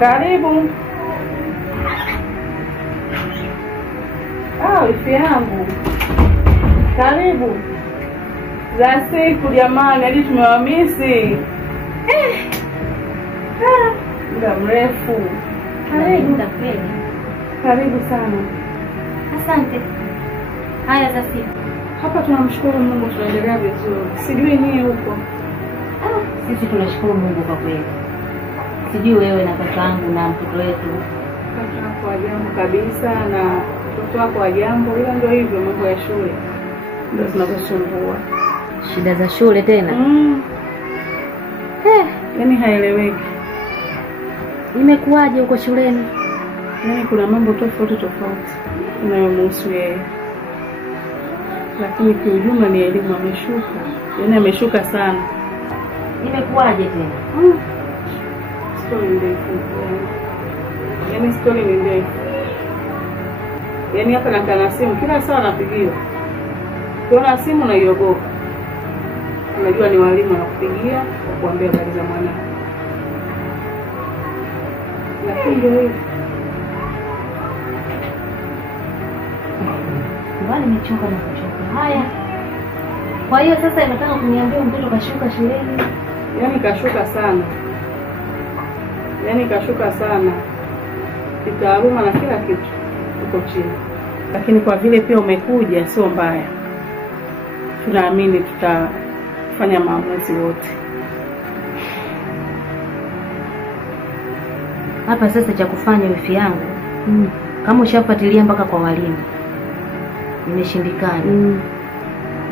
Karibu. Wifi yangu. Karibu. Za siku jamani, hadi tumewamisi. Muda mrefu. Karibu. Karibu sana. Asante. Haya za siku. Hapa tunamshukuru Mungu, tunaendelea vizuri. Sijui nyinyi huko. Sisi tunashukuru Mungu kwa kweli. Sijui wewe na kakaangu na mtoto wetu. Kaka wako jambo kabisa na mtoto wako jambo, ila ndio hivyo mambo ya shule. Ndio zinazosumbua. Shida za shule tena? Yaani haeleweki. Imekuwaje huko shuleni? Yaani kuna mambo tofauti inayomhusu yeye. Lakini kwa ujumla ni elimu ameshuka. Yaani ameshuka sana. Imekuwaje tena? Story ndefu. Yaani story ni ndefu. Yaani hapa na simu kila saa napigiwa. Ukiona simu unaiogopa. Unajua ni walimu wanakupigia kukuambia habari za mwanao. Lakini ndio hivyo. Mbali nimechoka na kuchoka. Haya. Kwa hiyo sasa inataka kuniambia mtoto kashuka shuleni? Yaani kashuka sana. Kitaaluma na kila kitu uko chini. Lakini kwa vile pia umekuja sio mbaya. Tunaamini tutafanya maamuzi wote. Hapa sasa cha kufanya wifi yangu. Kama ushafuatilia mpaka kwa walimu. Imeshindikana.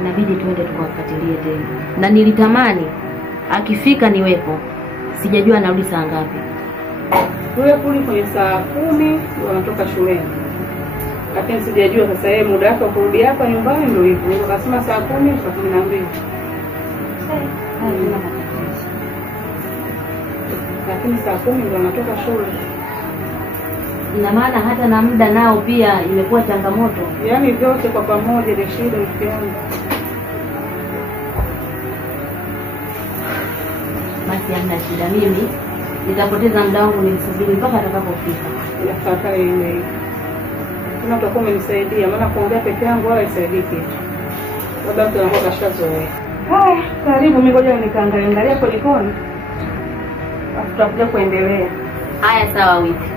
Inabidi tuende tukawafuatilie tena. Na nilitamani akifika niwepo. Sijajua anarudi saa ngapi. Yule kwenye saa 10 wanatoka shuleni. Lakini sijajua sasa yeye muda wake kurudi hapa nyumbani ndio hivyo. Akasema saa 10 saa 12. Lakini saa 10 ndio wanatoka shule. Ina maana hata na muda nao pia imekuwa changamoto. Yaani vyote kwa pamoja ni shida ukiona. Basi hamna shida, mimi nitapoteza muda wangu nimsubiri mpaka atakapofika. Yafuatayo ile. Kama utakuwa umenisaidia, maana kuongea peke yangu wala isaidii kitu. Labda mtu anakuwa kashazoea. Karibu mimi ngoja nikaangalia polepole. Tutakuja kuendelea. Haya sawa wifi.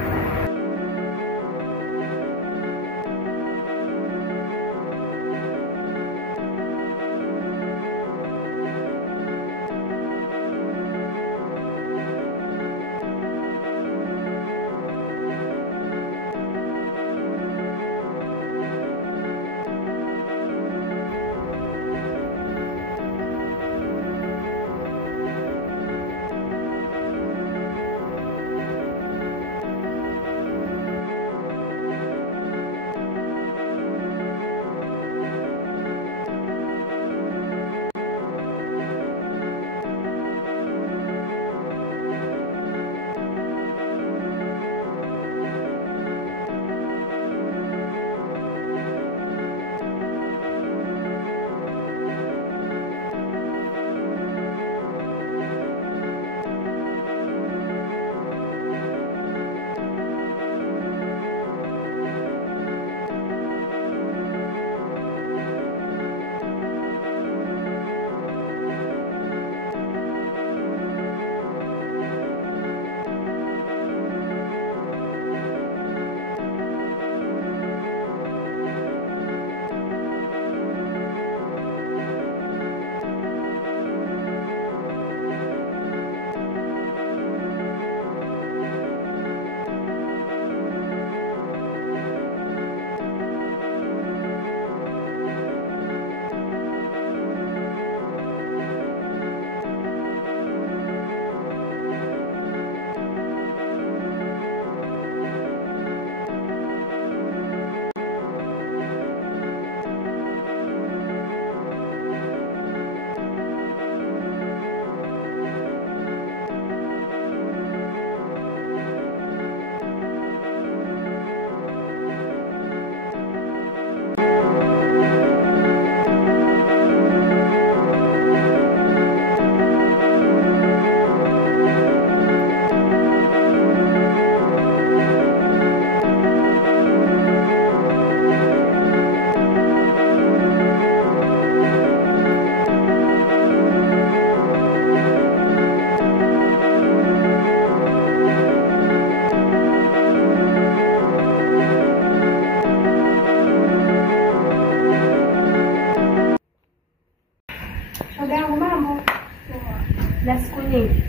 Na siku nyingi.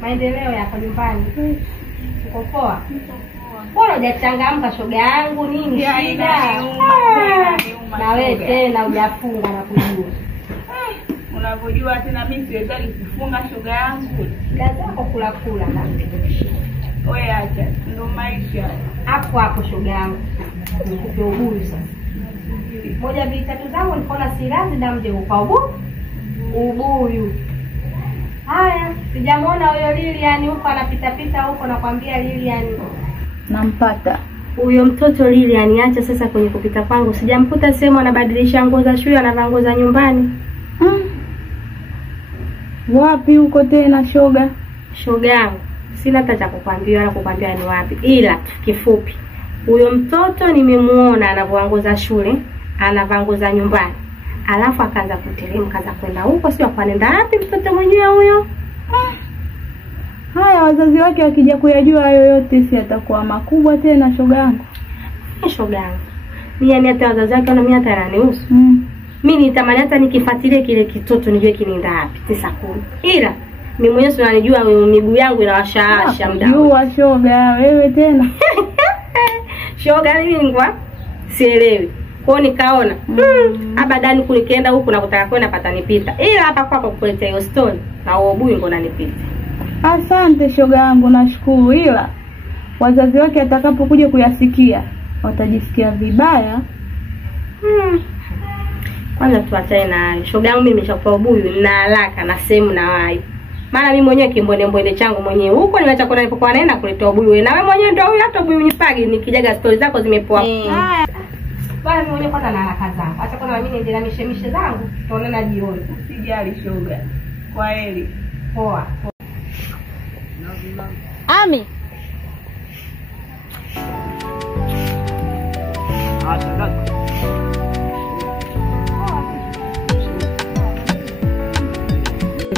Maendeleo yako nyumbani. Uko poa? Bora hujachangamka shoga yangu, nini shida? Na wewe tena hujafunga na kujua. Unavyojua tena mimi siwezi kufunga shoga yangu. Lazima kula na wewe acha, ndo maisha. Hapo shoga yangu. Nikupe ubuyu sasa. Moja mbili tatu zangu nikaona silazi na mje kwa ubuyu. Haya, sijamuona huyo Lilian huko anapita huko, nakwambia Lilian. Nampata. Huyo mtoto Lilian acha sasa kwenye kupita kwangu. Sijamkuta sehemu anabadilisha nguo za shule, anavaa nguo za nyumbani. Wapi huko tena shoga? Shoga yangu, sina hata cha kukwambia wala kukwambia ni wapi. Ila kifupi, huyo mtoto nimemuona anavaa nguo za shule, anavaa nguo za nyumbani. Alafu akaanza kuteremka kaza kwenda huko, sio kwenda wapi mtoto mwenyewe huyo. Haya, wazazi wake wakija kuyajua hayo yote si atakuwa makubwa tena shoga yangu. Shoga yangu, yani hata wazazi wake na mimi hata ananihusu. Mimi nitamani hata nikifuatilia kile kitoto nijue kinaenda wapi 9-10. Ila mimi mwenyewe si unanijua miguu yangu inawashaasha muda. Jua shoga wewe tena. Shoga mimi ngwa sielewi. Kwa nikaona abadani kulikeenda huku na kutaka kwenda patanipita. Ila hapa kwako kukuletea hiyo story na ubuyu ngo nanipita. Asante shoga yangu, nashukuru, ila wazazi wake atakapokuja kuyasikia watajisikia vibaya. Kwanza tuachane na shoga yangu, mimi nimeshakupa ubuyu na haraka na sehemu na wai. Maana mimi mwenyewe kimbonde changu mwenyewe huko nimeacha kwenda nilipokuwa naenda kuleta ubuyu. Na wewe mwenyewe ndio huyu hata ubuyu nyipagi nikijaga story zako zimepoa. Haya. Bwana mimi mwenyewe kwanza na haraka zangu. Acha kwanza mimi niendelee na mishemishe zangu. Tutaonana jioni. Usijali shoga. Kwaheri. Poa. Ami.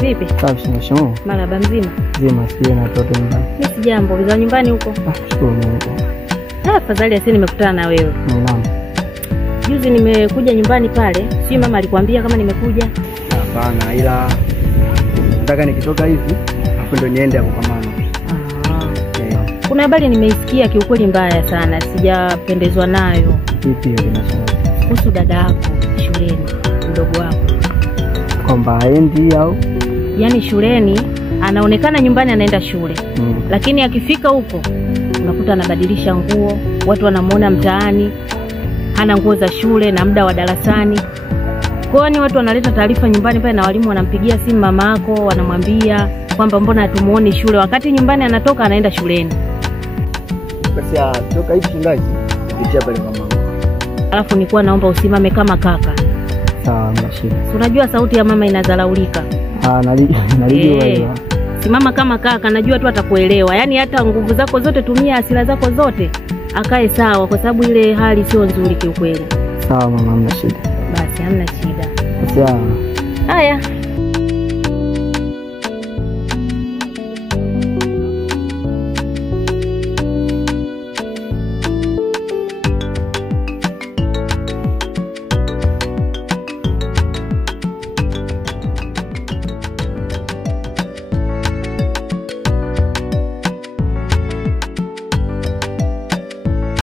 Vipi? Safi mshamu. Marahaba mzima. Mzima sije na watoto nyumbani. Mimi sijambo, vizao nyumbani huko. Shukuru Mungu. Afadhali asi nimekutana na wewe. Naam. Juzi nimekuja nyumbani pale, si mama alikwambia kama nimekuja? Hapana, ila nataka nikitoka hivi hapo ndo niende hapo kwa mama. Kuna habari nimeisikia kiukweli mbaya sana, sijapendezwa nayo. Vipi hiyo inasema? Kuhusu dada yako shuleni, mdogo wako. Kwamba haendi au? Yaani shuleni anaonekana nyumbani anaenda shule. Lakini akifika huko unakuta anabadilisha nguo, watu wanamuona mtaani hana nguo za shule na muda wa darasani. Kwa hiyo watu wanaleta taarifa nyumbani pale na walimu wanampigia simu mama yako, wanamwambia kwamba mbona hatumuoni shule wakati nyumbani anatoka anaenda shuleni. Basi toka hivi shingaji kupitia pale mama. Alafu nilikuwa naomba usimame kama kaka. Sawa mashika. Unajua sauti ya mama inadharaulika. Nalijua. Simama kama kaka, najua tu atakuelewa. Yaani hata nguvu zako zote, tumia hasira zako zote, akae sawa kwa sababu ile hali sio nzuri kiukweli. Sawa mama, hamna shida. Basi hamna shida. Sawa. Haya.